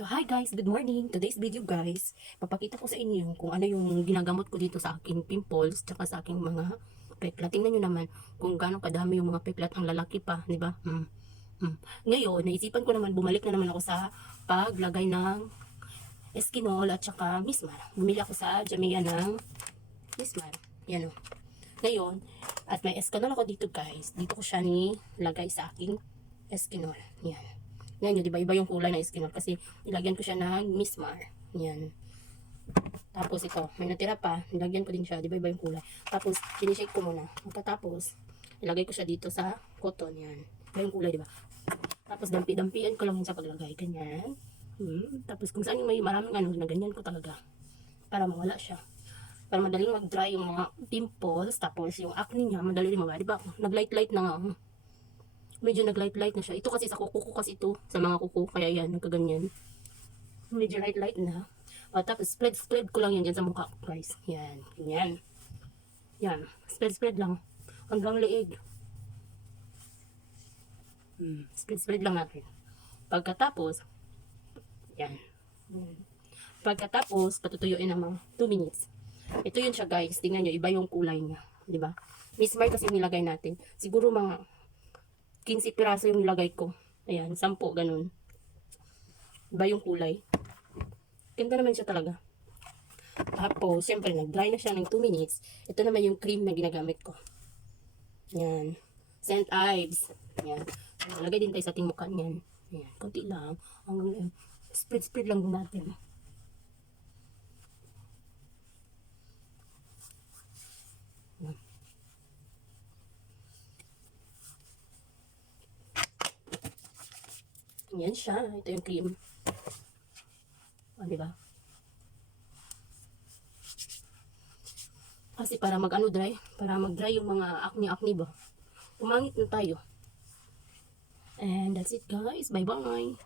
So hi guys, good morning. Today's video guys, papakita ko sa inyo kung ano yung ginagamot ko dito sa aking pimples tsaka sa aking mga peklat. Tingnan nyo naman kung gaano kadami yung mga peklat ang lalaki pa, di ba? Ngayon, naisipan ko naman, bumalik na naman ako sa paglagay ng Eskinol at tsaka Mismar. Bumili ako sa Jamia ng Mismar. Yan o. Ngayon, at may Eskinol ako dito guys. Dito ko siya nilagay sa aking Eskinol. Yan. Yan yun, diba? Iba yung kulay ng Eskinol kasi nilagyan ko siya ng Mismar. Yan. Tapos ito, may natira pa. Nilagyan ko din siya. Diba iba yung kulay? Tapos, sinishake ko muna. Tapos, ilagay ko siya dito sa cotton. Yan. Iba yung kulay, diba? Tapos, dampi-dampian ko lang sa paglagay. Ganyan. Tapos, kung saan yung may maraming ano, na ganyan ko talaga. Para mawala siya. Para madaling mag-dry yung mga pimples. Tapos, yung acne niya, madali rin mawala. Diba? Nag-light-light na nga. Medyo nag-light-light na siya. Ito kasi sa kuko ko kasi ito. Sa mga kuko. Kaya yan, nagkaganyan. Medyo light-light na. Tapos, spread ko lang yan dyan sa mukha, guys. Yan. Yan. Yan. Spread lang. Hanggang leeg. Spread lang natin. Pagkatapos, yan. Pagkatapos, patutuyuin ng mga 2 minutes. Ito yun siya, guys. Tingnan nyo, iba yung kulay niya. Diba? Mismar kasi nilagay natin. Siguro mga 15 piraso yung nilagay ko. Ayan, 10, ganun. Iba yung kulay. Ganda naman siya talaga. Tapos, syempre, nag-dry na siya ng 2 minutes. Ito naman yung cream na ginagamit ko. Ayan. St. Ives. Ayan. Nalagay din tayo sa ating mukha niyan. Ayan, konti lang. Hanggang spread lang din natin. Ayan. Yan siya. Ito yung cream. O, diba? Kasi para mag-dry, para mag-dry yung mga acne-acne ba. Umangit na tayo. And that's it guys. Bye-bye.